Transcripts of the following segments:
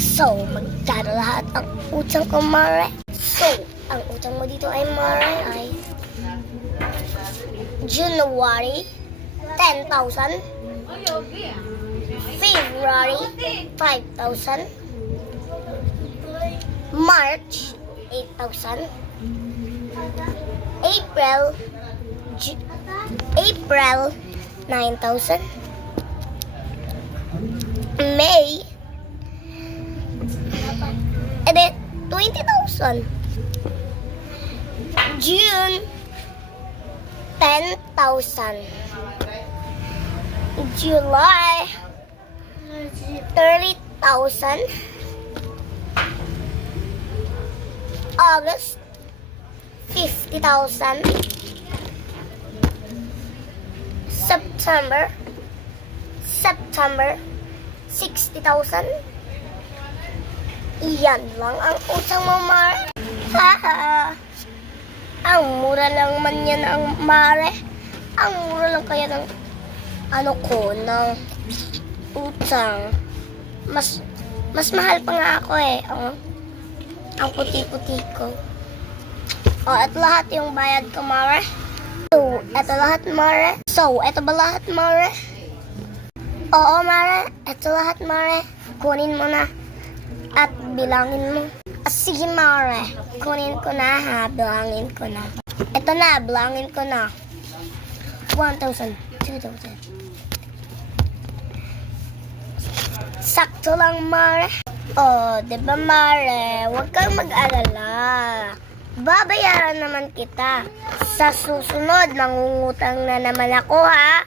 So, magkano lahat ang utang ko, Mare? So, ang utang mo dito ay, Mare, ay January, 10,000. February, 5,000. March, 8,000. April, 9,000. May, 20,000. June, 10,000. July, 30,000. August, 50,000. September, 60,000. Iyan lang ang utang mo, Mare. Haha. Ang mura lang man yan ang Mare. Ang mura lang kaya ng ng utang. Mas mahal pa nga ako eh. Ang puti-puti ko. Ito lahat yung bayad ko, Mare. So, ito lahat, Mare. So, ito ba lahat, Mare? Oo, Mare. Ito lahat, Mare. Kunin mo na. At bilangin mo. Sige, Mare. Kunin ko na, ha. Bilangin ko na. Ito na, bilangin ko na. 1,000, 2,000. Sakto lang, Mare. Diba, Mare? Huwag kang mag-alala. Babayaran naman kita. Sa susunod, mangungutang na naman ako, ha?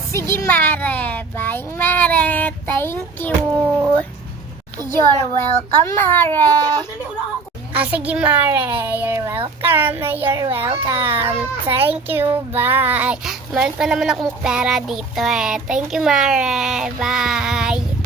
Sige, Mare. Bye, Mare. Thank you. You're welcome, Mare. Sige, Mare. You're welcome. You're welcome. Thank you. Bye. Meron pa naman akong pera dito, eh. Thank you, Mare. Bye.